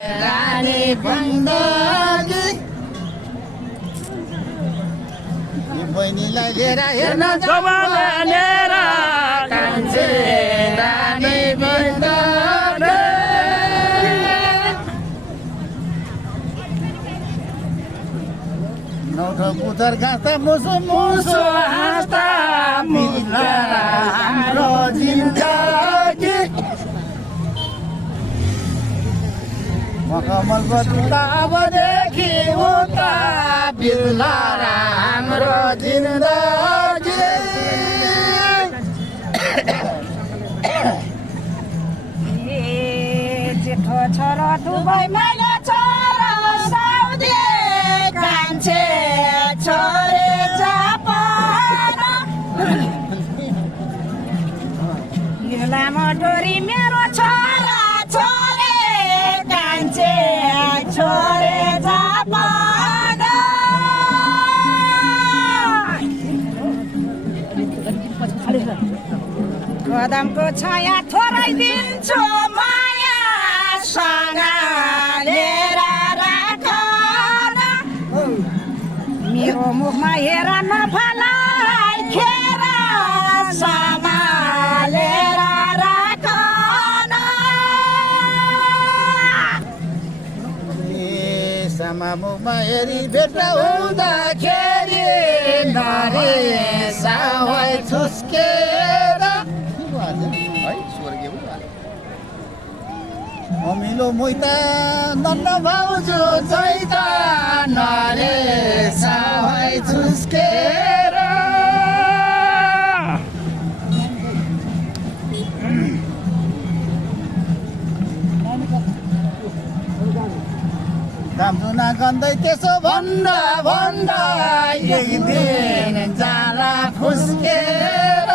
रानी बन्दगी बहिनीलाई लिएर हेर्न जमानेर कान्छे रानी बन्दगी नौठो पुतर गाँस्दा मुसु मुसु हाँस्दा मिल्ला हाम्रो जिन्दगी मखमलको टुक्रा अबदेखि उता बिर्ला हाम्रो जिन्दगी जेठो छोरो दुबई मैले छोरो साउदी कान्छे छोरे जापान लामो डोरी मेरो छोरा छोरे कान्छे छोरे जापान कदमको छाया थोरै दिन्छु माया सँगलेर राख मेरो मुखमा हेर नफलाई खेर सम्हालेर राख मुखमा हेरी भेट हुँदाखेरि नारी सावै छुस्केर अमिलो मोइता नन्न भाउजू चैता नारे सावै छुस्केर दामजुना गन्दै त्यसो भन्दा भन्दा यही दिन जाला फुस्केर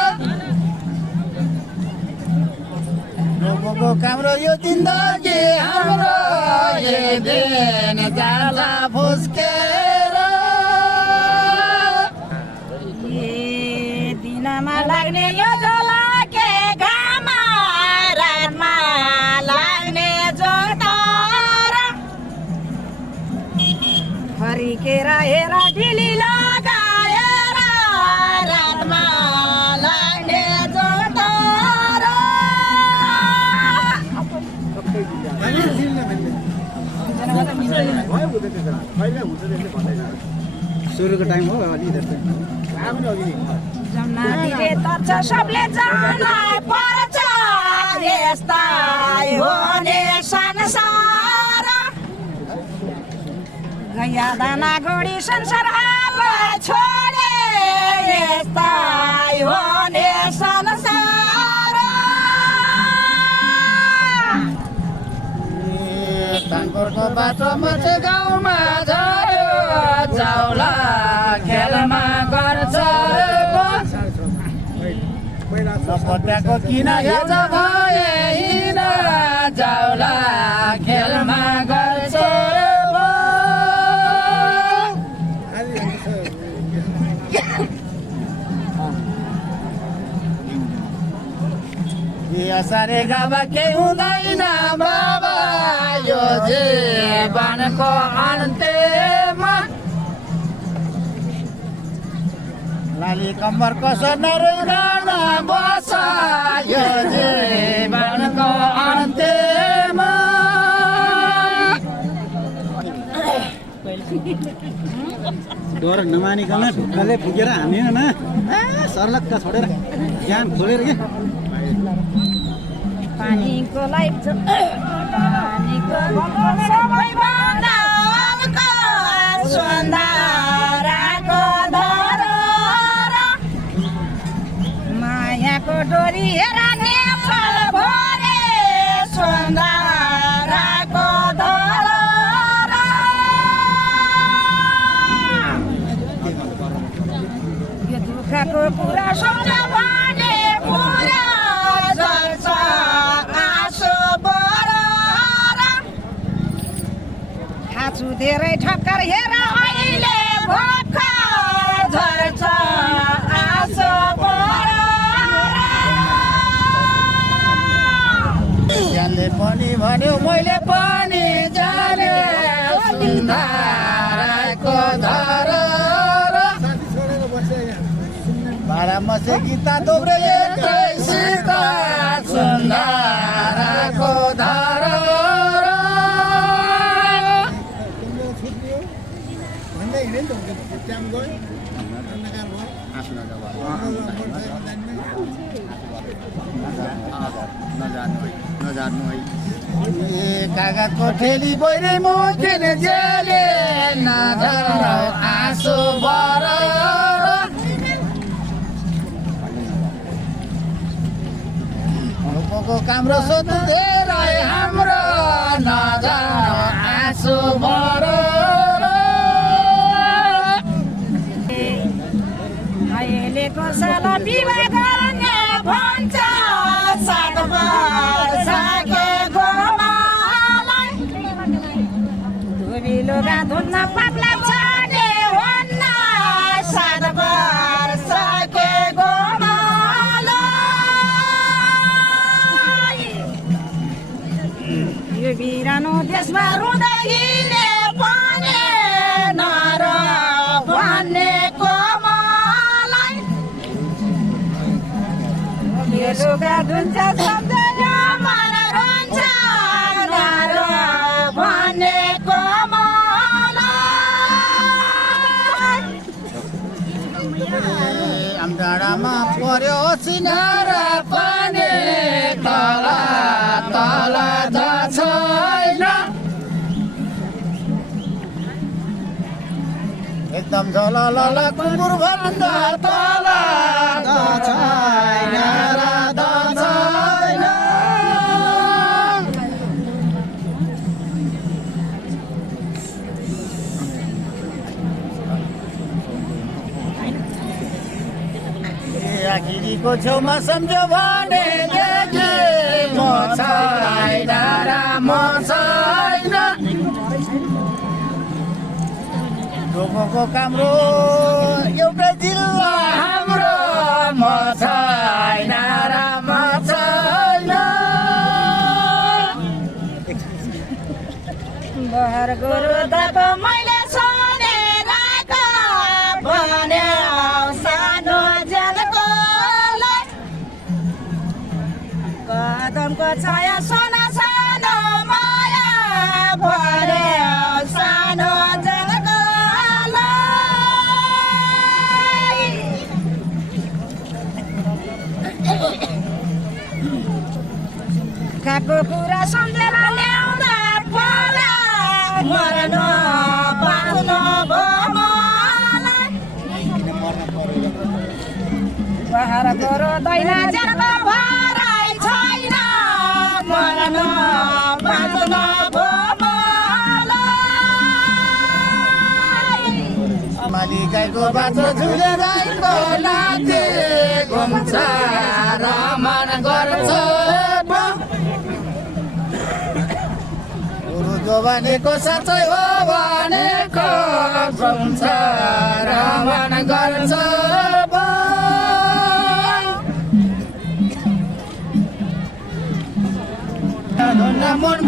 लोगोको काम्रो यो जिन्दगी हाम्रो यही दिन जाला फुस्केर दिनमा लाग्ने यो झोलाके घाम रातमा लाग्ने जोटर फर्केर हेर ढिली लगाएर रातमा लाग्ने जोटर सुरुको टाइम हो अलि जम्नाले तर्छ सबले जानलाई पर्छ यस्तै हो नि संसार गैया दाना गोडी संसार आफै छोडे यस्तै हो नि संसार कानपुरको बाटोमा चाहिँ गाउँमा झऱ्यो जाउला खेलमा गर्छ पट्याको किन हेर्छ भए हिँड जाउला खेलमा गर्छ सारे गाबा केही हुँदैन बाबा यो जीवनको अन्त्यमा लाली कम्बर कसो नरुइरहन बस यो जीवनको अन्त्यमा डर नमानिकन ढुक्कले पुगेर हानेन सर्लक्क छोडेर ज्यान खोलेर के पानीको लाइफ पानीको सबैभन्दा हल्का सुन्दरको धरोहर मायाको डोरी हेर नेपाल भरे सुन्दरको धरोहर यो दुःखको कुरा सम्झ भने पुरा जल्छ आँसु बरर खाँचु धेरै ठक्कर हेर अहिले भर्खर झर्छ आँसु बरर ज्यानले पनि भन्यो मैले पनि सीता दोब्रे एकै सीता सुन्धाराको धारा कागजको ठेली बहिनी मुखिन जेले नधर आँसु भर को काम र सोध्नु धेरै हाम्रो नजर आँसु भर अहिलेको साल विवाह गर्ने भन्छ सात वर्षको मलाई धुबी लुगा धुन्न पाप लाग्छ नि भन्न सात वर्षको मलाई यो बिरानो देशमा रुँदै हिँडे पनि नर भनेको लुगा धुन्छ सम्झेर मन रुन्छ नर भनेको डाँडामा पर्यो सिनार पानी तल तल छैन एकदम झलल कुकुर भन्दा तल छैन गिरीको छेउमा सम्झ्यो भने देखे म छैन र म छैन ढोको काम्रो एउटै जिल्ला हाम्रो म छैन र म छैन बहर गोरु दब मैले सुनेको भने सानो जलको कदमको छाया सोना सानो माया भरे सानो जलको खाएको कुरा सम्झेर ल्याउँदा पोला मर्नु बाँच्नु भयो मलाई बहर गोरु दैला जलको भराइ छैन मर्नु बाँच्नु भयो माली गाईको बाछो झुले गाईको लाते घुम्छ रमन गर्छ गुरु जो भनेको साँच्चै हो भनेको घुम्छ रमन गर्छ मन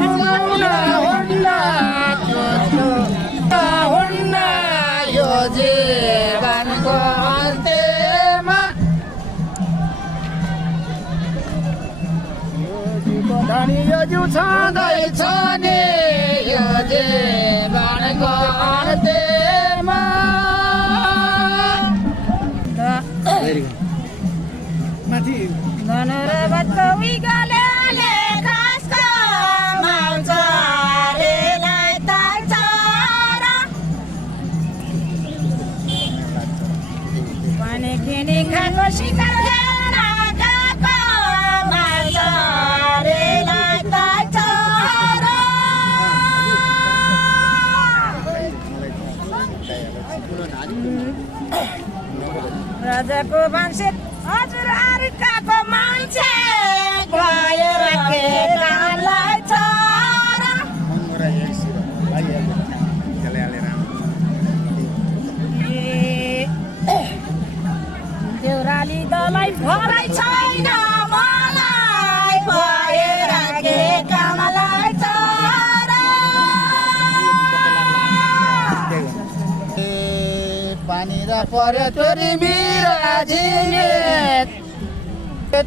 हुन्न यो जीवनको अन्त्यमा धनी यो जिउ छँदैछ नि यो जीवनको अन्त्यमा धनुर्वतको उइगलेले खासको माउचारेलाई तान्छ र भने खेनी खाएको शिकार हेर्न गएको माउचारेलाई तान्छ र राजाको मान्छे हजुर अर्काको मान्छे गएर केटालाई छ देउराली दलाई भराइ छैन मलाई भएर के कामलाई छ पानी र पर्यो तोरी बिराजिने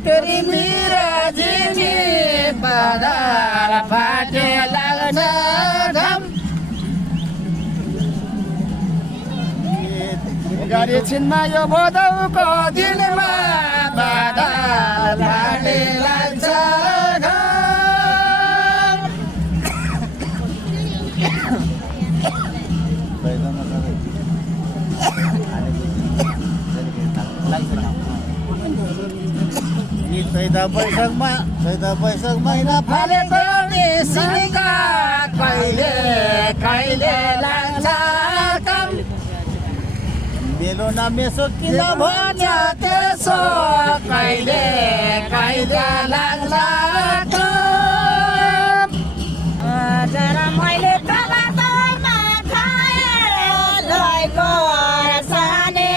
तेरी मेरा जिनी बादल फाटे लाग्छ घाम गाडी छिनमा यो भदौको दिनमा बादल फाटे लाग्छ घाम चैत वैशाख महिना फलेको निसिका कहिले कहिले लाग्छ काम मेलो न मेसो किन भन्छ त्यसो कहिले कहिले लाग्छ काम जरा मैले तलमा खाएँ लैको साने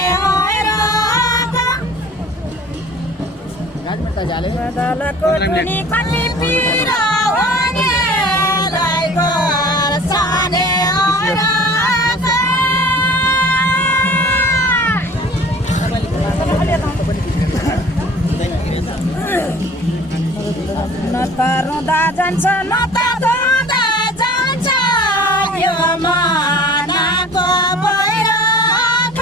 बदलको टुनी कति पिरो हुने लैको साने न त रुँदा जान्छ न त धुँदा जान्छ यो मनको भइरहन्छ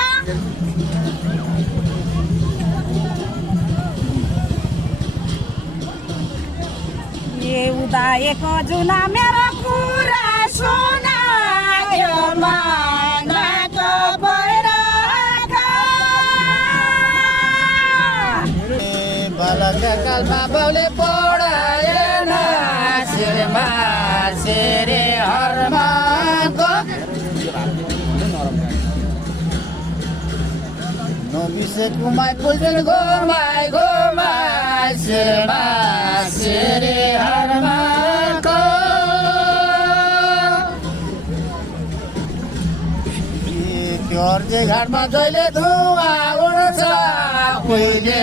ए उदाएको जुना मेरो कुरा सुना यो मनको भइरहन्छ बालका कालमा बाउले पढाएन शिरमा शेरे हर्माको नबिसे घुमाइ पुल्छन् घुमाइ घुमाइ शिरमा शेरे हर्माको त्यो अर्जे घाटमा जहिले धुवा उड्छ उहिले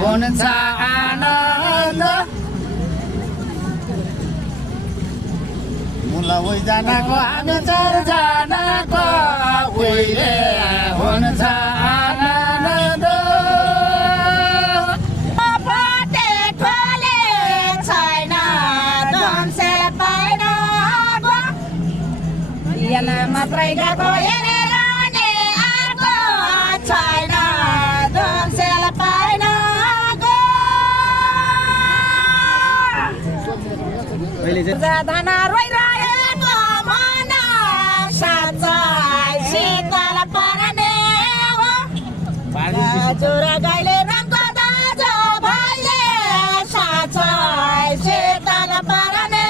हुन्छ आनन्द मुला वै जानाको हामी चारजनाको उहिले हुन्छ आनन्द फटे ठोले छैन दम्से पाइन यहाँ मात्रै गएको हेरेर नि आएको छैन दम्से पाइन जाँदैन रोइरहेको मन साँच्चै शीतल पर्ने हो हजुर गाईले रङको दाजु भाइले साँच्चै शीतल पर्ने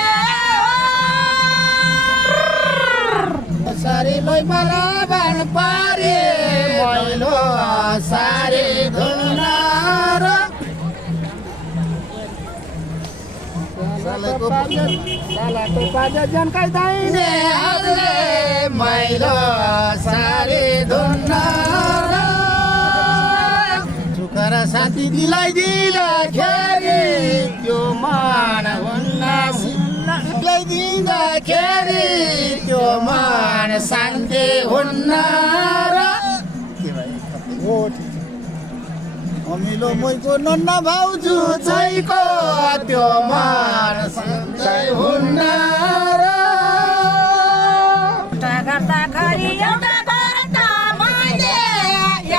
हो सारी मै बराबर पारे मैलो सारी धुन र सालाको पाजा जनकै दाइने हातले मैलो सारी धुन र सुखरा साथी दिलाइदिँदाखेरि त्यो मन हुन्न दिलाइदिँदाखेरि त्यो मन शान्ति हुन्न र अमिलो मैको नन्ना भाउजू छैको त्यो मन शान्ति हुन्न र गर्दाखेरि एउटा गर्दा मैले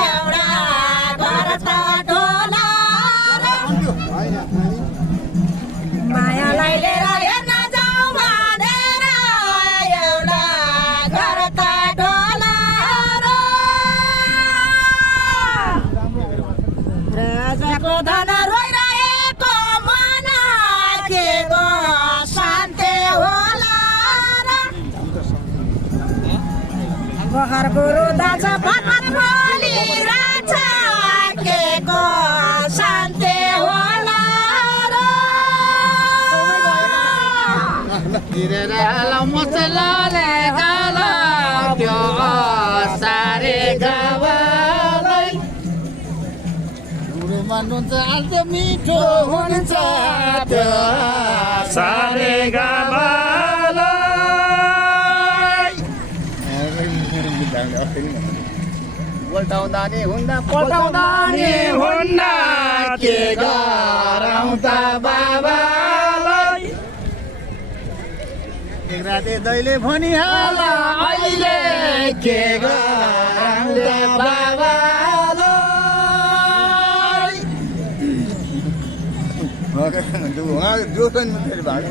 एउटा गर्दा ढोला मायालाई लिएर हेर्न जाउँ भनेर एउटा गर्दा ढोला राजाको धन रोइरहेको मन के गो शान्ति होला बहर गुरु दाज भगवान बोलिरहेछ के को शान्ति होला तिरेर हालौ मसलाले गाला त्यो सारे गावालाई मान्नुहुन्छ आज मिठो हुन्छ त्यो सारे गावालाई पल्टाउँदा नि हुन्न के गा साथी दैले भनिहाल अहिले के गरौँ बाबालाई जो छ नि फेरि भाग